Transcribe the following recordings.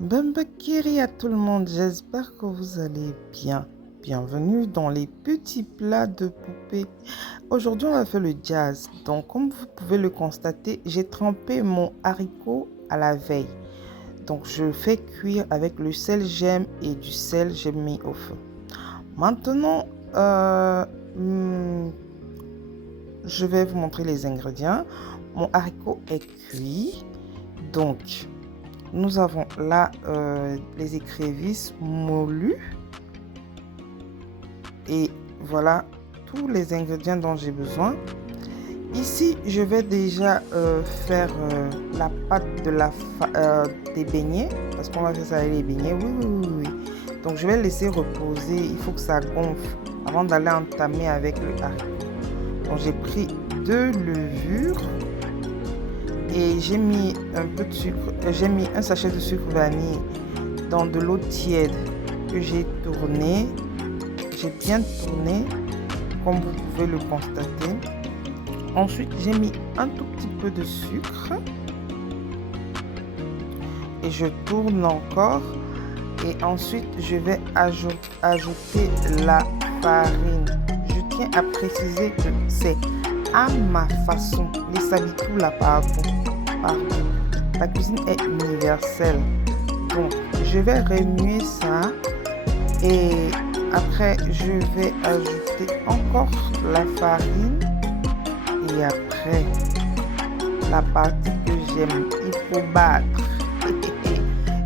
Bakiri à tout le monde, j'espère que vous allez bien. Bienvenue dans les petits plats de poupée. Aujourd'hui, on va faire le jazz. Donc, comme vous pouvez le constater, j'ai trempé mon haricot à la veille. Donc, je fais cuire avec le sel gemme et du sel, j'ai mis au feu. Maintenant, je vais vous montrer les ingrédients. Mon haricot est cuit. Donc, nous avons là les écrevisses moulues. Et voilà tous les ingrédients dont j'ai besoin. Ici, je vais déjà faire la pâte de des beignets. Parce qu'on va faire ça avec les beignets. Oui. Donc, je vais laisser reposer. Il faut que ça gonfle avant d'aller entamer avec le haricot. Donc, j'ai pris 2 levures. Et j'ai mis un peu de sucre, j'ai mis un sachet de sucre vanille dans de l'eau tiède que j'ai tourné. J'ai bien tourné, comme vous pouvez le constater. Ensuite, j'ai mis un tout petit peu de sucre. Et je tourne encore. Et ensuite, je vais ajouter la farine. Je tiens à préciser que c'est à ma façon. Les sabitou là, pardon. La cuisine est universelle. Donc, je vais remuer ça. Et après, je vais ajouter encore la farine. Et après, la partie que j'aime, il faut battre.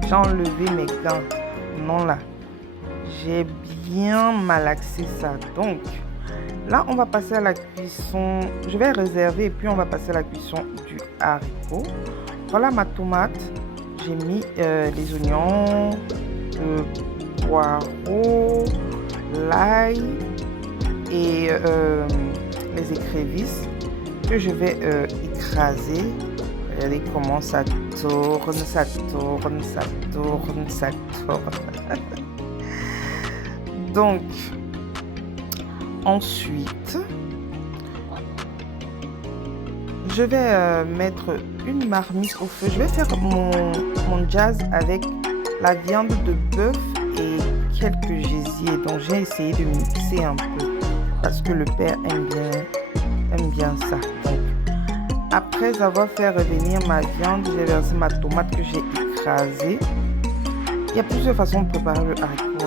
J'ai enlevé mes gants. Non, là. J'ai bien malaxé ça. Donc, là, on va passer à la cuisson. Je vais réserver et puis on va passer à la cuisson du haricot. Voilà ma tomate. J'ai mis les oignons, le poireau, l'ail et les écrevisses que je vais écraser. Regardez comment ça tourne, ça tourne, ça tourne, ça tourne. Donc, ensuite, je vais mettre une marmite au feu. Je vais faire mon jazz avec la viande de bœuf et quelques gésiers. Donc, j'ai essayé de mixer un peu parce que le père aime bien ça. Donc, après avoir fait revenir ma viande, j'ai versé ma tomate que j'ai écrasée. Il y a plusieurs façons de préparer le haricot.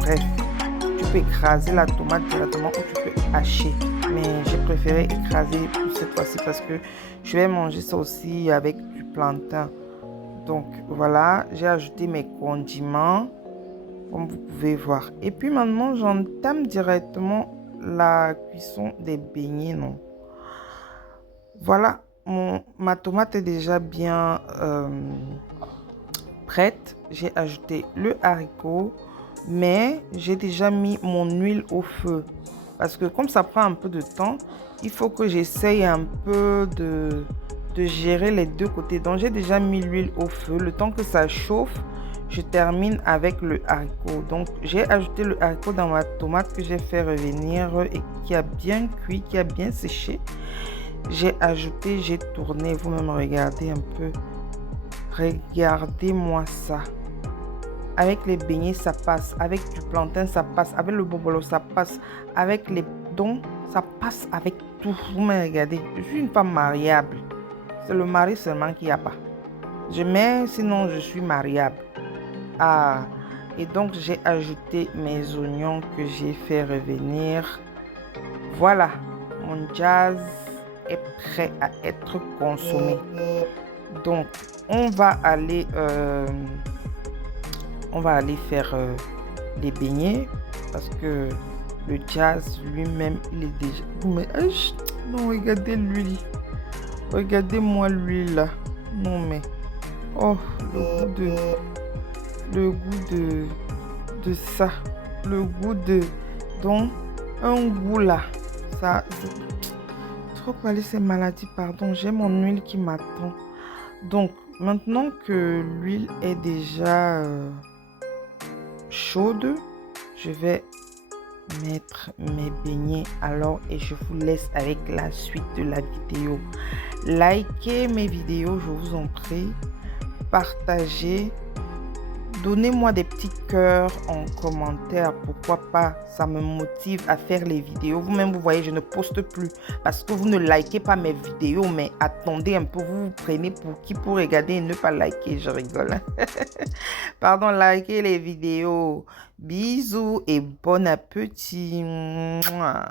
Bref. Tu peux écraser la tomate directement ou tu peux hacher. Mais j'ai préféré écraser pour cette fois-ci parce que je vais manger ça aussi avec du plantain. Donc voilà, j'ai ajouté mes condiments comme vous pouvez voir. Et puis maintenant, j'entame directement la cuisson des beignets. Non. Voilà, ma tomate est déjà bien prête. J'ai ajouté le haricot. Mais j'ai déjà mis mon huile au feu parce que comme ça prend un peu de temps, il faut que j'essaye un peu de gérer les deux côtés. Donc j'ai déjà mis l'huile au feu. Le temps que ça chauffe, je termine avec le haricot. Donc j'ai ajouté le haricot dans ma tomate que j'ai fait revenir et qui a bien cuit, qui a bien séché. J'ai ajouté, j'ai tourné. Vous-même regardez un peu. Regardez-moi ça. Avec les beignets, ça passe. Avec du plantain, ça passe. Avec le bobolo, ça passe. Avec les dons, ça passe avec tout. Vous me regardez. Je suis une femme mariable. C'est le mari seulement qui n'y a pas. Sinon je suis mariable. Ah, et donc j'ai ajouté mes oignons que j'ai fait revenir. Voilà, mon jazz est prêt à être consommé. Donc, on va aller faire les beignets parce que le jazz lui-même, il est déjà... Non, regardez l'huile. Regardez-moi l'huile là. Non mais... Oh, le goût de ça. Le goût de... Donc, un goût là. Ça... Trop parler ces maladies, pardon. J'ai mon huile qui m'attend. Donc, maintenant que l'huile est déjà... chaude, je vais mettre mes beignets alors et je vous laisse avec la suite de la vidéo. Likez mes vidéos, je vous en prie, partagez Donnez-moi des petits cœurs en commentaire, pourquoi pas, ça me motive à faire les vidéos. Vous-même, vous voyez, je ne poste plus parce que vous ne likez pas mes vidéos, mais attendez un peu, vous vous prenez pour qui pour regarder et ne pas liker, je rigole. Pardon, likez les vidéos. Bisous et bon appétit. Mouah.